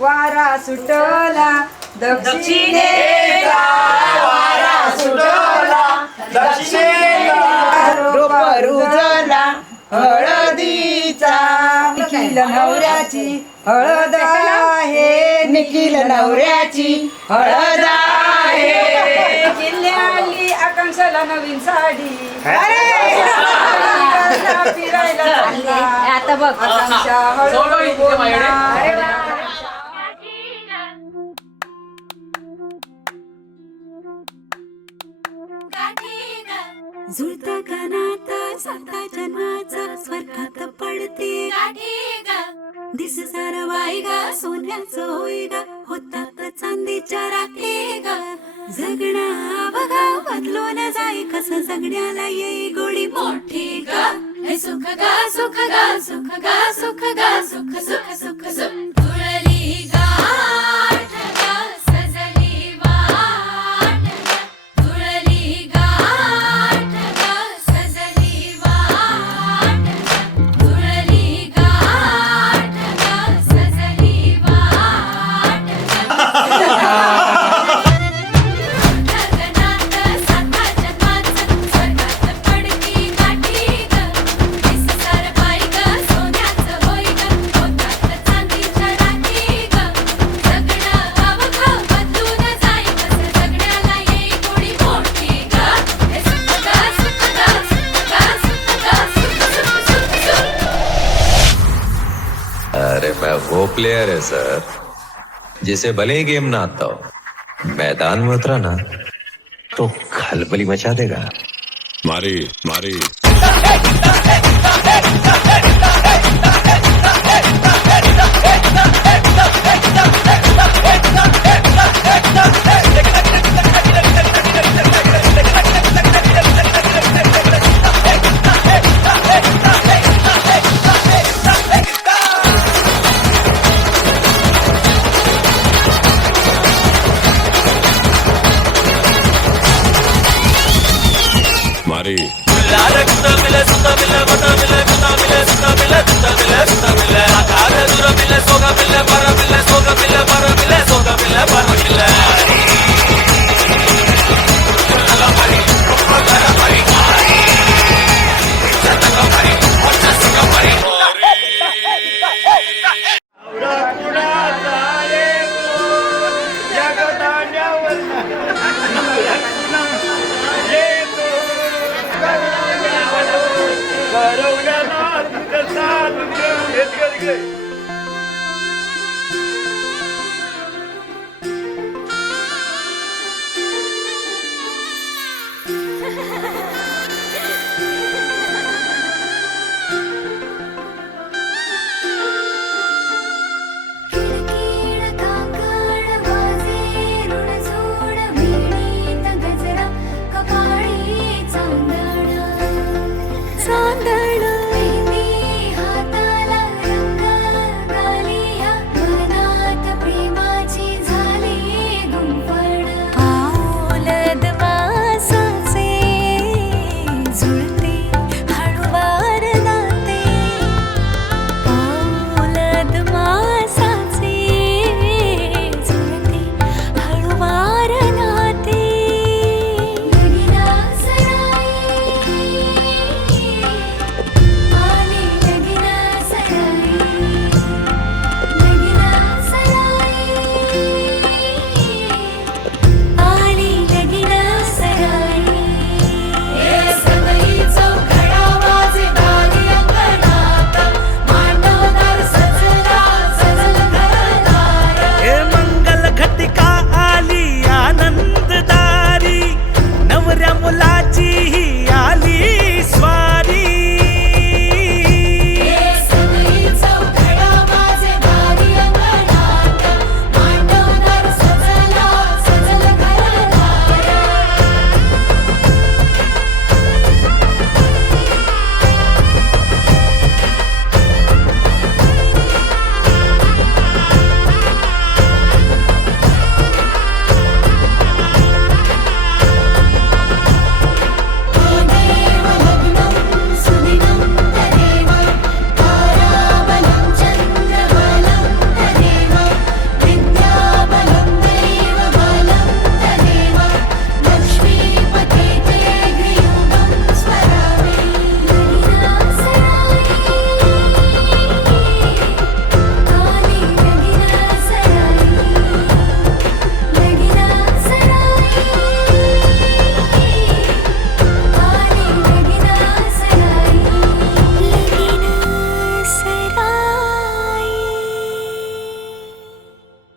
वारा सुटला दक्षिणेचा वारा सुटला दक्षिणेचा रोप रुजला हळदीचा निखिल नवऱ्याची हळद आहे निखिल नवऱ्याची हळद आहे किल्ल्याली आकांक्षाला नवीन साडी फिरायला चालला आता बघ आकांक्षा हळद बोलणार. जुळता कानाता साता जन्माचा स्वर्गात पडते दिस सारा वाई गा सोन्याचं होई गा होतात चांदीच्या राखे गा जगणा बघा बदलून जाई कसं जगण्याला येई गोडी मोठी गा हे सुख गा सुख गा सुख गा सुख गा सुख सुख सुख सुख तुळली गाठ गा सजली वाट गा तुळली गाठ गा सजली वाट गा तुळली गाठ गा सजली वाट गगनात साता जन्माचं स्वर्गात पडती गाठी ग दिस सार बाई ग सोन्याचं होई ग होतात चांदीच्या राखी ग जगणं अवघं बदलून जाई कसं जगण्याला येई गोडी मोठी ग हे सुख ग सुख ग सुख ग सुख ग सुख सुख सुख सुख अरे मैं वो प्लेयर है सर जिसे भले ही गेम ना आता हो मैदान में उतरा ना तो खलबली मचा देगा मारी मारी मारी करवल्याला तुझं साथ घेत